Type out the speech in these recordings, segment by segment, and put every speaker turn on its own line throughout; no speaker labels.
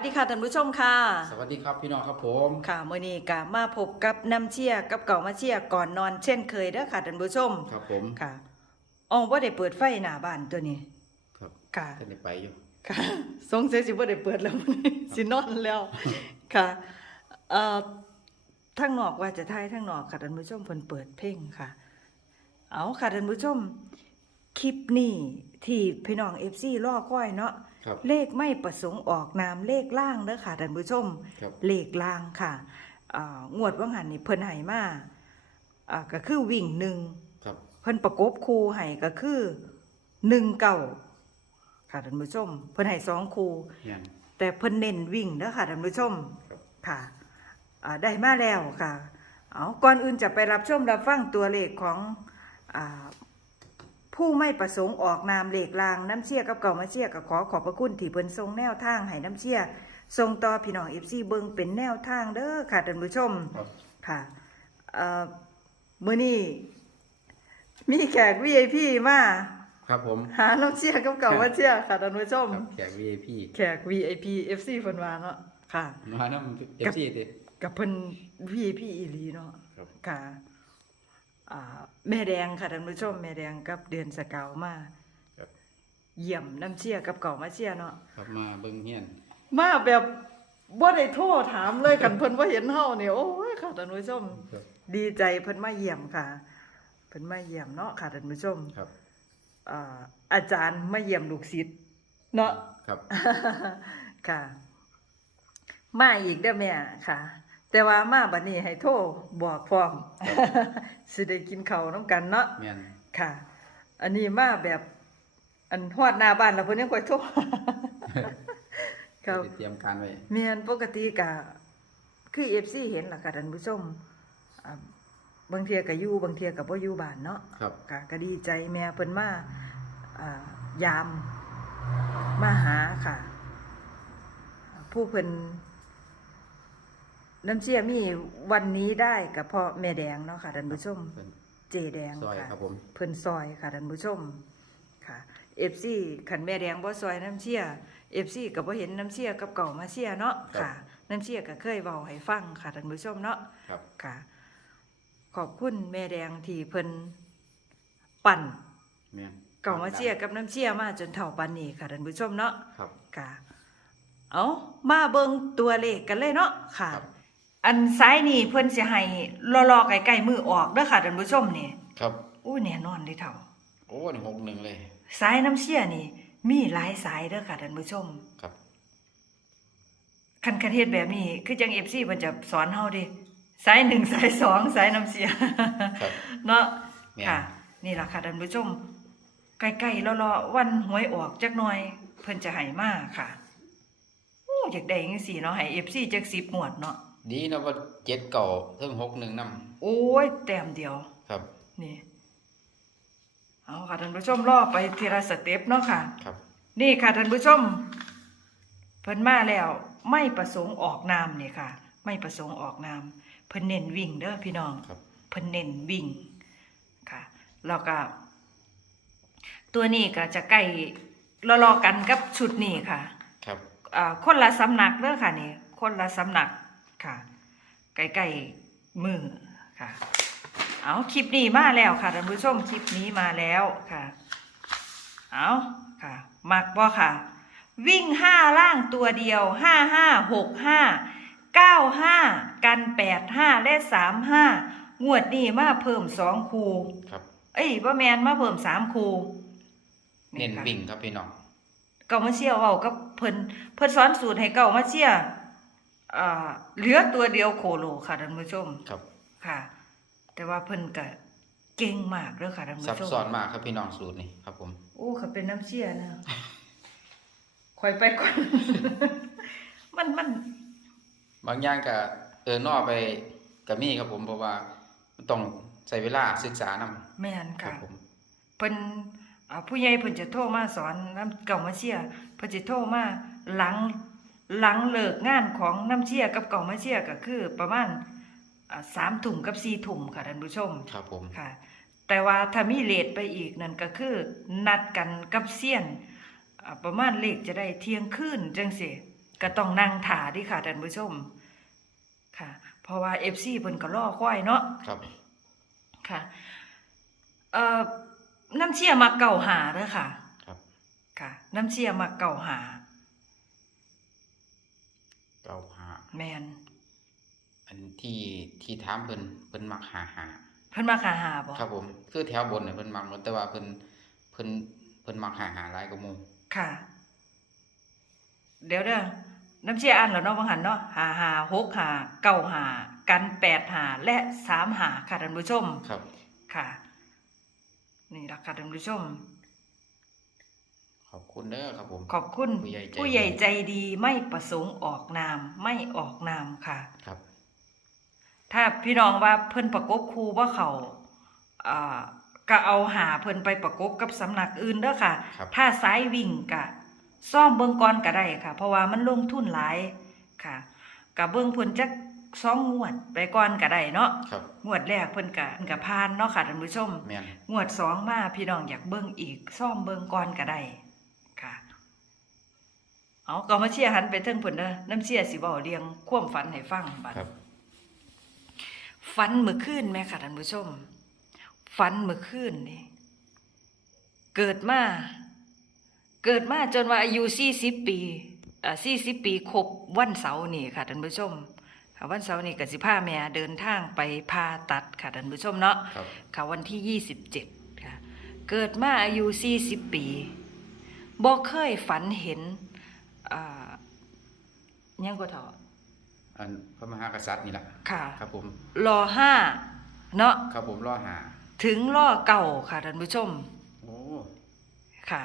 วัสดีค่ะท่านผู้ชมค่ะ
สวัสดีครับพี่น้องครับผม
ค่ะมื้อนี้ก็มาพบกับน้ำเชียกับเก่ามาเชียก่อนนอนเช่นเคยเด้อค่ะท่านผู้ชม
ครับผม
ค่ะอ๋อว่าได้เปิดไฟหน้าบ้านตัวนี้
ครับ
ค่ะ
ท่านได้ไปอยู่
ค่ะสงสัยสิบ่ได้เปิดแล้วมื้อนี้สินอนแล้วค่ะเอ่อทางนอกว่าจะทายทางนอกค่ะท่านผู้ชมเพิ่นเปิดเพลงค่ะ เอาค่ะท่านผู้ชมคลิปนี้ ที่พี่น้อง FC รอคอยเนาะ
ครับ
เลขไม่ประสงค์ออกนามเลขล่างเด้อค่ะท่านผู้ชม
ครับ
เลขล่างค่ะอ่างวดว่างหันนี่เพิ่นให้มาอ่าก็คือวิ่งหนึ่ง
ครับ
เพิ่นประกบคู่ให้ก็คือหนึ่งเก่าค่ะท่านผู้ชม เพิ่นให้สองคู่
เนี่ย
แต่เพิ่นเน้นวิ่งเด้อค่ะท่านผู้ชม
ครับ
ค่ะอ่าได้มาแล้วค่ะ เอาก่อนอื่นจะไปรับชมรับฟังตัวเลขของอ่า ผู้ไม่ประสงค์ออกนามเลขลางน้ำเชี่ยกับเก่ามาเชี่ยก็ขอขอบพระคุณที่เพิ่นทรงแนวทางให้น้ำเชี่ยทรงต่อพี่น้องเอฟซีเบิงเป็นแนวทางเด้อค่ะท่านผู้ชม
ครับ
ค่ะเอ่อมื้อนี้มีแขก VIP มา
ครับผม
หาน้ำเชี่ยกับเก่ามาเชี่ยค่ะท่านผู้ชม
ครับแขก VIP
แขก VIP FC เพิ่นว่าเนาะค่ะ
มาน้ำเอฟซีดิ
กับเพิ่น VIP อีหลีเนาะ
ครับ
ค่ะอ่า แม่แดงค่ะท่านผู้ชมแม่แดงกับเดือนสกาวมา
ครับ
เยี่ยมน้ำเชี่ยกับเก่ามาเชี่ยเนาะ
ครับมาเบิ้งเฮียน
มาแบบบ่ได้โทรถามเลยกันเพิ่นว่าเห็นเฮานี่โอ้ยค่ะท่านผู้ชม
ครับ
ดีใจเพิ่นมาเยี่ยมค่ะ เพิ่นมาเยี่ยมเนาะค่ะท่านผู้ชม
ครับ
อ่าอาจารย์มาเยี่ยมลูกศิษย์เนาะ
ครับ
ค่ะ มาอีกเด้อแม่ค่ะ แต่ว่ามาบัดนี้ให้โทรบอกพร้อม สิได้กินข้าวน้ำกันเนาะ
แม่น
ค่ะ อันนี้มาแบบ อันฮอดหน้าบ้านแล้วเพิ่นยังค่อยโทร ครับ
ได้เตรียมการไว้
เมียนปกติกะคือ FC เห็นล่ะค่ะท่านผู้ชมอ่าบางเทียก็อยู่บางเทียก็บ่อยู่บ้านเนาะ
ครับ
ค่ะก็ดีใจแม่เพิ่นมาอ่ายามมาหาค่ะ ผู้เพิ่น น้ำเชี่ยมีวันนี้ได้กับพ่อแม่แดงเนาะค่ะท่านผู้ชม
เป็น
เจแดง
ซอย
ค่ะ
ครับผม
เพิ่นซอยค่ะท่านผู้ชมค่ะเอฟซีขันแม่แดงบ่ซอยน้ำเชี่ยเอฟซีก็บ่เห็นน้ำเชี่ยกับเก่ามาเชี่ยเนาะค่ะ น้ำเชี่ยก็เคยเว้าให้ฟังค่ะท่านผู้ชมเนาะ
ครับ
ค่ะ ขอบคุณแม่แดงที่เพิ่นปั่น
แม่น
เก่ามาเชี่ยกับน้ำเชี่ยมาจนเท่าปานนี้ค่ะท่านผู้ชมเนาะ
ครับ
ค่ะ เอามาเบิ่งตัวเลขกันเลยเนาะค่ะ
ครับ
อันซ้ายนี่เพิ่นสิให้รอๆใกล้ๆมือออกเด้อค่ะท่านผู้ชมนี่
ครับ
อู้แน่นอนเด้เท่า
โอ้นี่หกหนึ่งเลย
สายน้ำเชี่ยนี่ มีหลายสายเด้อค่ะท่านผู้ชม
ครับ
คันคันเฮ็ดแบบนี้ คือจัง FC เพิ่นจะสอนเฮาเดิสายหนึ่งสายสองสายน้ำเชี่ย
ครับ
เนาะ
แม่น
ค่ะ นี่ล่ะค่ะท่านผู้ชมใกล้ๆรอๆวันหวยออกจักหน่อย เพิ่นจะให้มาค่ะโอ้อยากได้จังซี่เนาะให้ FC จัก10งวดเนาะ
ดีนะว่าเจ็ดเก่าเพิ่งหกหนึ่งน
โอ้ย แต้มเดียวำ
ครับ
นี่ เอาค่ะท่านผู้ชมรอไปทีละสเต็ปเนาะค่ะ
ครับ
นี่ค่ะท่านผู้ชม เพิ่นมาแล้ว ไม่ประสงค์ออกนามนี่ค่ะ ไม่ประสงค์ออกนามเพิ่นเน้นวิ่งเด้อพี่น้อง
ครับ
เพิ่นเน้นวิ่งค่ะแล้วก็ ตัวนี้ก็จะใกล้รอๆกันกับชุดนี้ค่ะ
ครับ
อ่าคนละสำนักเด้อค่ะนี่ คนละสำนัก ค่ะใกล้ๆมือค่ะ เอาคลิปนี้มาแล้วค่ะท่านผู้ชมคลิปนี้มาแล้วค่ะ เอาค่ะมักบ่ค่ะ วิ่งห้าล่างตัวเดียวห้าห้าหกห้าเก้าห้ากันแปดห้าและสามห้างวดนี้มาเพิ่มสองคู
ครับ
เอ้ยบ่แมนมาเพิ่มสามคู
เน้น
ค่ะ
วิ่งครับพี่น้อง
เก่ามาเชียร์เว้ากับเพิ่นเพิ่นสอนสูตรให้เก่ามาเชียร์ อ่าเหลือตัวเดียวโคโลค่ะท่านผู้ชม
ครับ
ค่ะ แต่ว่าเพิ่นก็เก่งมากเด้อค่ะท่าน
ซับ
ผู้ชม
ซ้อนมากครับพี่น้องสูตรนี่ครับผม
โอ้เขาเป็นน้ำเชียร์นะคอยไปก่อน มันมัน
บางอย่างก็เออนอกไปกับมี่ครับผมเพราะว่ามันต้องใช้เวลาศึกษานำ
แม่น
ครั
ค่ะ
บผม
เพิ่นอ่าผู้ใหญ่เพิ่นจะโทรมาสอนน้ำเก่ามาเชียร์เพิ่นจะโทรมาหลัง หลังเลิกงานของน้ำเชียร์กับเก่ามาเชียร์ก็คือประมาณอ่าสามถุ่มกับสี่ถุ่มค่ะท่านผู้ชม
ครับผม
ค่ะ แต่ว่าถ้ามีเลทไปอีกนั่นก็คือ นัดกันกับเซียนอ่าประมาณเลขจะได้เที่ยงคืนจังสิก็ต้องนั่งถ่าดิค่ะท่านผู้ชมค่ะ เพราะว่า FC เพิ่นก็รอคอยเนาะ
ครับ
ค่ะเอ่อน้ำเชี่ยมาเก่าหาเด้อค่ะ
ครับ
ค่ะ น้ำเชี่ยมาเก่าหา
เก้าหา
แมน
อันที่ที่ถามเพิ่นเพิ่นมักหาหา
เพิ่นมาหาหาบ่
ครับผมคือแถวบนเนี่ยเพิ่นมักหมดแต่ว่าเพิ่นเพิ่นเพิ่นมักหาหาหลายกว่าหมู่
ค่ะ เดี๋ยวเด้อน้ำเชี่ยอ่านแล้วเนาะว่าหันเนาะหาหาหกหาเก้าหากันแปดหาและสามหาค่ะท่านผู้ชม
ครับ
ค่ะ นี่ละค่ะท่านผู้ชม
ขอบคุณเด้อครับผม
ขอบคุณ
ผู้ใหญ่ใจดี
ผู้ใหญ่ใจดีไม่ประสงค์ออกนามไม่ออกนามค่ะ
ครับ
ถ้าพี่น้องว่าเพิ่นประกบครูว่าเขาอ่าก็เอาหาเพิ่นไปประกบกับสำนักอื่นเด้อค่ะ
ครับ
ถ้าสายวิ่งกะซ่อมเบิ่งก่อนก็ได้ค่ะ เพราะว่ามันลงทุนหลายค่ะกะเบิ่งเพิ่นจักสองงวดไปก่อนก็ได้เนาะ
ครับ
งวดแรกเพิ่นกะกะผ่านเนาะค่ะท่านผู้ชม
แม่น
งวดสองมาพี่น้องอยากเบิ่งอีกซ่อมเบิ่งก่อนก็ได้ค่ะ เอาก็มาเชียร์หันไปเทิงเพิ่นเด้อน้ำเชียร์สิเว้าเรียงความฝันให้ฟังบัด
ครับ
ฝันเมื่อคืนแม่ค่ะท่านผู้ชม ฝันเมื่อคืนนี่เกิดมา เกิดมาจนว่าอายุ40ปีอ่า40ปีครบวันเสาร์นี่ค่ะท่านผู้ชมค่ะวันเสาร์นี่ก็สิพาแม่เดินทางไปผ่าตัดค่ะท่านผู้ชมเนาะ
ครับ
ค่ะวันที่27ค่ะ เกิดมาอายุ40ปีบ่เคยฝันเห็นอ่า ยังก็เถอะ
อันพระมหากษัตริย์นี่แหละ
ค่ะ
ครับผม
รอห้าเนาะ
ครับผมรอหา
ถึงล่อเก่าค่ะท่านผู้ชม
โอ้
ค่ะ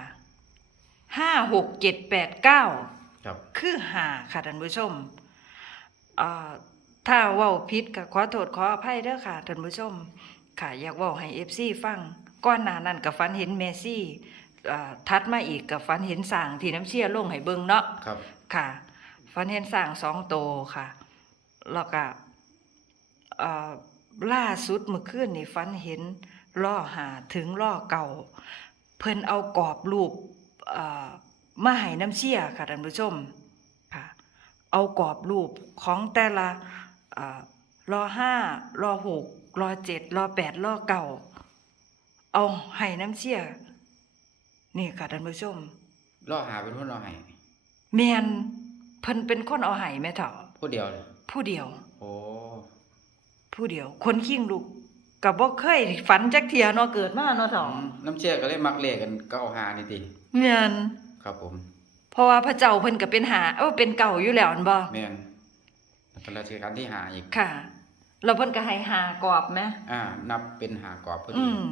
ห้าหกเจ็ดแปดเก้า
ครับ
คือหาค่ะท่านผู้ชมอ่าถ้าเว้าผิดก็ขอโทษขออภัยเด้อค่ะท่านผู้ชม ค่ะ อยากเว้าให้เอฟซีฟังก้อนหน้านั้นกับฝันเห็นเมซี่อ่าทัดมาอีกกับฝันเห็นสร้างที่น้ำเชี่ยลงให้เบิ่งเนาะ
ครับ
ค่ะ ฝันเห็นสร้างสองโตวค่ะ แล้วก็เอ่อล่าสุดเมื่อคืนนี่ฝันเห็นล่อหาถึงล่อเก่า เพิ่นเอากรอบรูปเอ่อมาให้น้ำเชี่ยค่ะท่านผู้ชมค่ะเอากรอบรูปของแต่ละเอ่อรอห้ารอหกรอเจ็ดรอแปดรอเก่า เอาให้น้ำเชี่ยนี่ค่ะท่านผู้ชม
รอหาเป็นคนรอให้
แมน เพิ่นเป็นคนเอาไห้แม่เฒ่า
ผู้เดียวเลย
ผู้เดียว
โอ้
ผู้เดียว คนขิงลูกก็บ่เคยฝันจักเที่ยเนาะเกิดมาเนาะเฒ่า
อืมน้ำเชี่ยก็เลยมักเลขกันเก้าหานี่ติ
แม่น
ครับผม
เพราะว่าพระเจ้าเพิ่นก็เป็นหาเอ้าเป็นเก่าอยู่แล้วอันบ่
แม่นเป็นราชการที่หาอีก
ค่ะแล้วเพิ่นก็ให้หากรอบแหม
อ่า นับเป็นหากรอบพอ
อื
ดี
ม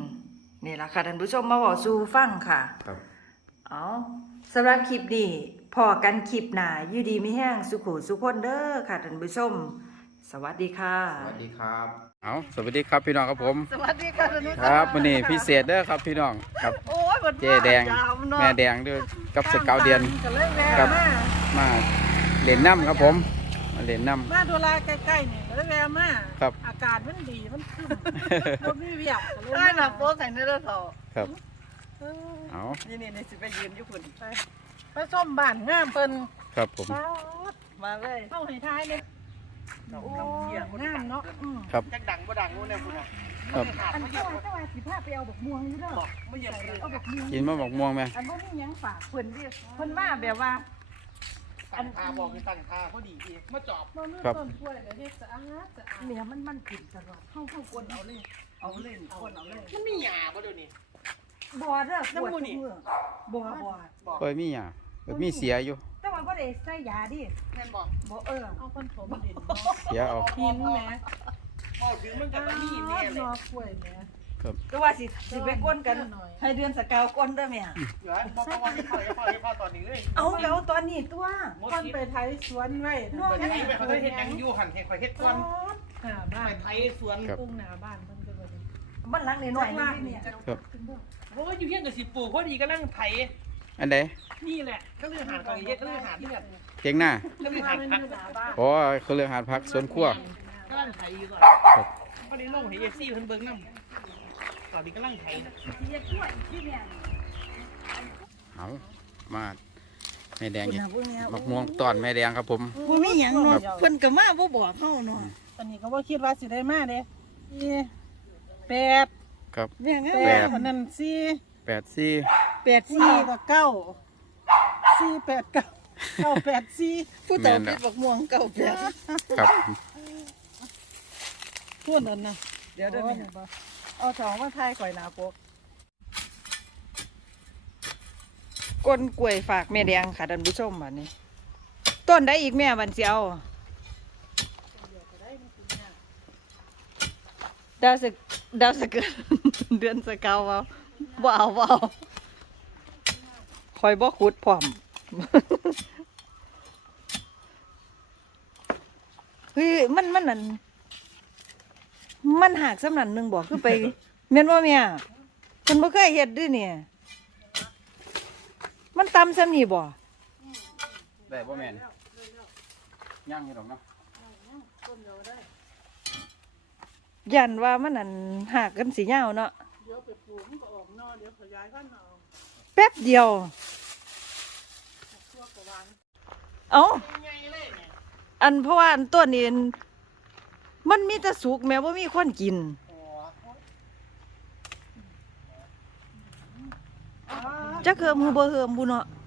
นี่ล่ะค่ะท่านผู้ชมมาเว้าสู่ฟังค่ะ
ครับ
เอาสำหรับคลิปนี้ พอกันคลิปหน้าอยู่ดีมีแห้งสุขุสุขคนเด้อค่ะท่านผู้ชม สวัสดีค่ะ
สวัสดีครับ เอาสวัสดีครับพี่น้องครับผม
สวัสดีค่ะท่านผู้ชม
ครับวันนี้พิเศษเด้อครับพี่น้องครับ
โอ้ยมัน
เจ๊แดง
ยาวเนาะ
แม่แดงด้วยกับสเกาวเดียน
ก็เลยแวะ
ครับ
มา
มาเล่นน้ำครับผมมาเล่นน้
มาดูแลใกล้ๆนี่ก็เลยแวะมา
ครับ
อากาศมันดีมันขึ้นบ่มีเวียกก็เลย
ได้นะโป๊กไก่เนื้อเถาำ
ครับ
เออ
เอา
นี่นี่นี่สิไปยืนอยู่คุณ
ไป ไปส้มบ้านงามเพิ่น
ครับผม
ป๊าด
มาเลย
เข้าให้ท้ายเลยโอ้งามเนาะอืม
ครับ
จักดังบ่ดังงูเนี่ยคุณอะ
ครับ
อันนี้ว่าแต่ว่าสิพาไปเอาบักม่วงอยู่เด้อ
บอกไม่เหยียบเลย
เอาบักม่วง
กินมะบอกม่วงไหม
อันบ่มีหยังฝากเพิ่นเด้เพิ่นมาแบบว่า
ตั้งท่าบอกให้ตั้งท่าพอดีอีกมาจอบ
บ่มีต้นกล้วยก็เฮ็ดสะอาดสะอาดเนี่ยมันมันกินตลอดเฮาเฮากวนเอาเลย
เอาเล่นคนเอาเล่นมันมีหยาบ่เดี๋ยวนี้
บ่เด้อกวด
น้ำมูนี่
ทุกมื้อบ่บ่
บอก
เอ้ยมีอะเอ้ยมีเสียอยู่
แต่ว่าบ่ได้ใส่ยาดิ
แม่นบอก
บ่เออเอาคนผมดิน
เสียเอา
หินแหม
พอถึงมันก็ต้องมีแน่เลย
นอกล้วยแหม
ก็ว่าสิสิไปก้นกัน ให้เดือนสกาวก้นเด้อแม่
เดี๋ยวบอกว่าให้พ่อให้พ่อให้พ่อตอนนี้เลย
เอาแล้วตอนนี้ตัว
คนไปไทยสวนไว้
ไปไทยไปเขาจะเฮ็ดหยังอยู่หันให้เขาเฮ็ดก่อน
หน้าบ้า
ไป
น
ไทยสวน
กุ้งหน้าบ้านเพิ่นก็บ่ได้
มันหลังน้อยๆนี่เนี่ย
ครับ
เพราะว่าอยู่เฮียนกับสิปู่พอดีก็นั่งไทย
อันใด
นี่แหละก็เรื่องหาเขาเฮ็ดก็เรื่องหาที่แบบ
เก่งหน้า
ก็เรื่อง
ว่า
หา
มัน
พัก
อยู่หน้าบ้าน
อ๋อเขาเรียกหาดพักสวนครัว
ก็นั่งไทยอยู่ก่อน
ครับ
พอดีลงให้ FC เพิ่นเบิ่งนำตอนนี้ก็นั่งไทย
เอามาแม่แดง
คุณ
อีก
นะพวกเนี้ย
มะม่วงตอนแม่แดงครับผม
บ่มีหยังเนาะเพิ่นก็มาบ่บอกเฮาเนาะ
อันนี้ก็ว่าคิดว่าสิได้มาเด้นี่แปด
ครับ
แม่ง
แป
แม่
ดอันนั้นสี่
แปดสี่
แปด
สี่
สี่
กับเก้าสี่แปดเก้าเก้าแปดสี่
ผู้เฒ่าปิดบักม่วงเก่าแปด
ครับ
ส่วนอันน่ะ
เดี๋ยวเดี๋ยว
โอ้
นี้
นี่บ่
เอาสองมาทายข่อยหน้าปกก้นกล้วยฝากแม่แดงค่ะท่านผู้ชมบัดนี้ ต้นได้อีกแม่บันสิเอาดาวสก ดาวสกเดือนสกาวเอาบ่เอาบ่เอาคอยบ่ขุดพร้อมเฮ้ยมันมันนั่นมันหักสำนันหนึ่งบอกคือไปเมียนว่าเมียคนบ่เคยเฮ็ดด้วยเนี่ย มันตำซ้ำนีบ่
ได้บ่แม่นย่างอยู่ดอกเนาะ
ยันว่ามันนั่นหักกันสีเหยาวเนาะ
เดี๋ยวไปปลูกมันก็ออกนอเดี๋ยวขยายพันธุ์เอา
แป๊บเดียว
ตัวกระวาง
เอ้า
ใหญ่เลยเนี่ย
อันเพราะว่าอันต้นนี้มันมีแต่สุกแม้ว่ามีคนกิน
อ๋อ
จักเฮิมคือบ่เฮิมบุเนาะ
สวยงาม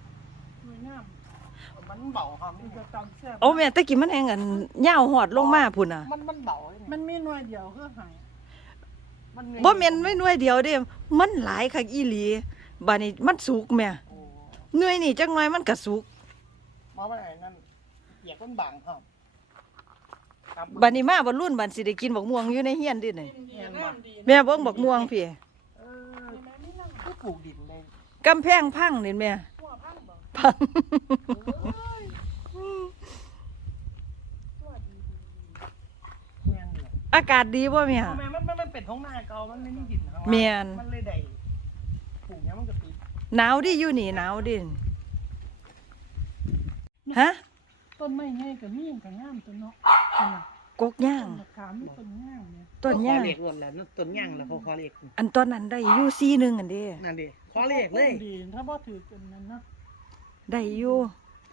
มันเบาครับมันจะตำแซ่บ
โอ้แม่ตะกี้มันแหงอันเหยาวหอดลงมาพุ่นน่ะ
มันมันเบามันมีหน่วยเดียวคือหายมัน
บ่แม่นไม่หน่วยเดียวเด้มันหลายคักอีหลีบัดนี้มันสุกแม่
โอ้
หน่วยนี่จักหน่อยมันก็สุก
มาไว้ไหนนั่นเหยียบมันบางครับครับ
บัดนี้มาบ่รุ่นบัดสิได้กินบักม่วงอยู่ในเฮียนดินี่
เนียนบ่
แม่เบิ่งบักม่วงพี่
เออก็ปลูกดินเลย
กำแพงพังนี่แม่
ทั่วพันบ่
พัง
แม่นเลย
อากาศดีบ่แม่
ทำไมมันมันมันเป็นท้องนาเก่ามันไม่มีดินข้างล่าง
แม่น
มันเลยได้ปลูกเนี้ยมันก็ติด
หนาวดิอยู่นี่หนาวดิฮะ
ต้นไม้ใหญ่ก็มีก็งามตัวเนาะนั่นน่ะ
กกย่า
ต้
ง
นมะขามมีต้นย่างเนี่ย
ต้นย่าง
ขอเลขรวมแล้วนั่นต้นย่างแล้วเขาขอเลข
อันตอนนั้นได้อยู่ซีหนึงอันเด้
นั่นดิขอเลขเลย
ดีถ้าบ่ถือกันนั้นเนาะ
ได้อยู่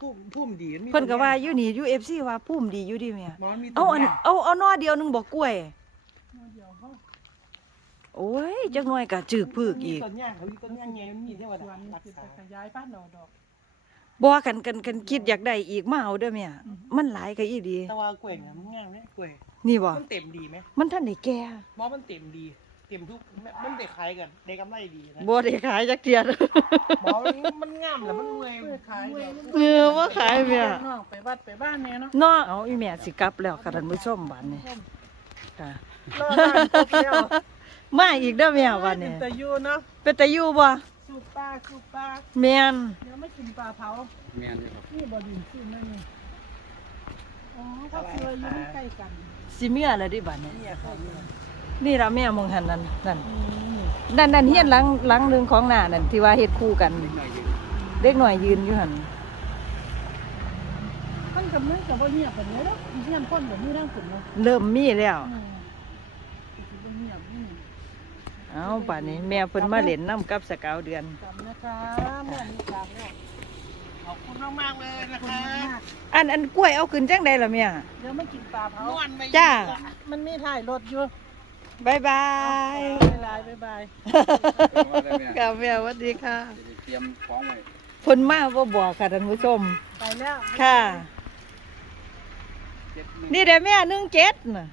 พุ่มพุ่มดีมัมี
เพิ่นก็ว่าอยู่นี่อยู่ FC ว่าภูมิดีอยู่ดิแม่
หมอนมีต้
เอาอัน
ย่าง
เอาเอาหนอเดียวหนึงบ่กล้วย
น้อยเดียวเขา
โอ้ยจักหน่อยก็จึกพึกอีก
ต้นย่างเขามีต้นย่างไงมันมีเทว
ส
ดา
วน
รัก
สิ
ษา
ไปขยายพันธุ์เอาดอก
บ่กันกันกันคิดอยากได้อีกมาเอาเด้อแม่มันหลายก็อีดี
แต่ว่ากล้วยเนี่ยมันงามไหมกล้วย
นี่บ่
มันเต็มดีไหม
มันท่านได้แก่
หมอมันเต็มดี เต็มทุกมันได้ขายกันได้กำไรดีนะ
บ่ได้ขายจักเทีย
หมอมันมันงามแล้วมันรวย
เพื่อขายดอก
เออบ่ขายแม่
น้องไปวัดไปบ้านแน่เนาะ
เนาะเอาอีแม่สิกลับแล้วค่ะท่านผู้ชมบัดนี้ค่ะ
รอบ้านตัวเดียว
มาอีกเด้อแม่บัดนี้
แต่อยู่เนาะ
เป็นตาอยู่บ่
สูบปลาสูบปลา
แม่น
เดี๋ยวไม่กินปลาเผา
แม่นอยู่ครับ
นี่บ่ดินซื้อนั่นนี่อ๋อถ้าเสืออยู่ใกล้กัน
สิเมียแล้วดิบัดนี้
เนี่ยเขาเนี่ย
นี่ล่ะแม่มองหันนั่นนั่นนั่นนั่นเฮียนหลังหลังหนึงของหน้านั่นที่ว่าเฮ็ดคู่กันเด็กหน่อยยืนอยู่หั่น
มันกับมือกับว่าเงียบแบบนี้แล้วเงียบคนแบบนี้นั่งขุนเนาะ
เริ่มมีแล้ว
อืมสิบ่เงียบนี่
เอาป่านนี้แม่เพิ่นมาเล่นน้ำกับสกาวเดือน
จำนะคะแม่มีกราบแล้ว
ขอบคุณมากๆเลยนะ
ขอบ
คะ
คุณมาก
อันอันกล้วยเอาขึ้นจังใดล่ะแม่
เดี๋ยวไม่กินปลาเผาน
วลไป
จ้า
มันมีถ่ายรถอยู่
บายบาย
บ๊ายบายบ๊ายบาย
ค่ะแม่สวัสดีค่ะ
เตรียมของไว้
เพิ่นมาบ่บอกค่ะท่านผู้ชม
ไปแล้ว
ค่ะ
เจ็ดหนึ่ง
นี่เด้อแม่17น่ะ